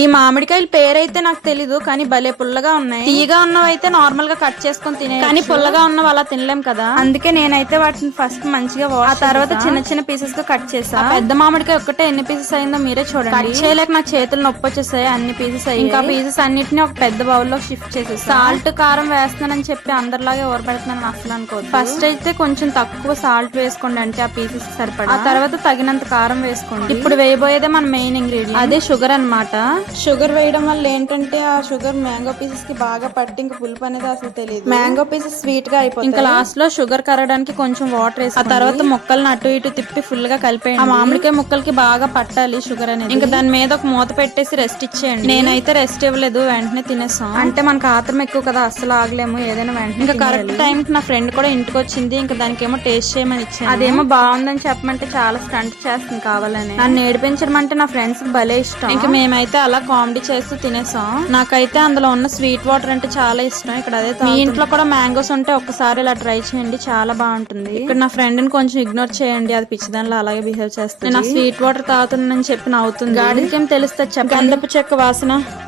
ఈ మామిడికాయల పేరైతే నాకు తెలీదు, కానీ భలే పుల్లగా ఉన్నాయి. తీయగా ఉన్నవైతే నార్మల్ గా కట్ చేసుకొని తినే, కానీ పుల్లగా ఉన్నవి అలా తినలేం కదా. అందుకే నేనైతే వాటిని ఫస్ట్ మంచిగా ఆ తర్వాత చిన్న చిన్న పీసెస్ గా కట్ చేసా. పెద్ద మామిడికాయ ఒక్కటే ఎన్ని పీసెస్ అయిందో మీరే చూడండి. కట్ చేయలేక నా చేతులు నొప్పి వచ్చేసాయి, అన్ని పీసెస్ అయ్యి. ఇంకా పీసెస్ అన్నిటిని ఒక పెద్ద బౌల్ లో షిఫ్ట్ చేసేసి సాల్ట్ కారం వేస్తున్నానని చెప్పి అందరిలాగే ఊరబెడుతున్నాను అసలు అనుకోదు. ఫస్ట్ అయితే కొంచెం తక్కువ సాల్ట్ వేసుకోండి, అంటే ఆ పీసెస్ సరిపడా. ఆ తర్వాత తగినంత కారం వేసుకోండి. ఇప్పుడు వేయబోయేదే మన మెయిన్ ఇంగ్రీడియంట్, అదే షుగర్ అన్నమాట. షుగర్ వేయడం వల్ల ఏంటంటే ఆ షుగర్ మ్యాంగో పీసెస్ కి బాగా పట్టి ఇంకా పులుపు అనేది అసలు తెలియదు. మ్యాంగో పీసెస్ స్వీట్ గా అయిపోతాయి. ఇంకా లాస్ట్ లో షుగర్ కరగడానికి కొంచెం వాటర్ వేసి ఆ తర్వాత ముక్కల్ని అటు ఇటు తిప్పి ఫుల్ గా కలిపేయండి. ఆ మామిడికాయ ముక్కలకి బాగా పట్టాలి షుగర్ అనేది. ఇంకా దాని మీద ఒక మూత పెట్టేసి రెస్ట్ ఇచ్చేయండి. నేనైతే రెస్ట్ ఇవ్వలేదు, వెంటనే తినేసాం. అంటే మనకు ఆత్రం ఎక్కువ కదా, అసలు ఆగలేము, ఏదైనా వెంటనే. ఇంకా కరెక్ట్ టైం కి నా ఫ్రెండ్ కూడా ఇంటికి వచ్చింది. ఇంకా దానికి ఏమో టేస్ట్ చేయమని ఇచ్చాను. అదేమో బాగుందని చెప్పమంటే చాలా స్టంట్ చేస్తుంది కావాలని. నన్ను ఏడిపించడం అంటే నా ఫ్రెండ్స్ కి భలే ఇష్టం. ఇంకా మేమైతే అలా కామెడీ చేస్తూ తినేసాం. నాకైతే అందులో ఉన్న స్వీట్ వాటర్ అంటే చాలా ఇష్టం. ఇక్కడ అదే మీ ఇంట్లో కూడా మ్యాంగోస్ ఉంటే ఒక్కసారి ఇలా ట్రై చేయండి, చాలా బాగుంటుంది. ఇక్కడ నా ఫ్రెండ్ ని కొంచెం ఇగ్నోర్ చేయండి, అది పిచ్చిదానిలో అలాగే బిహేవ్ చేస్తుంది. నేను స్వీట్ వాటర్ తాగుతున్నానని చెప్పి నవ్వుతుంది. గాడికి ఏం తెలుస్తుంది చెప్పండి, గంధపు చెక్క వాసన.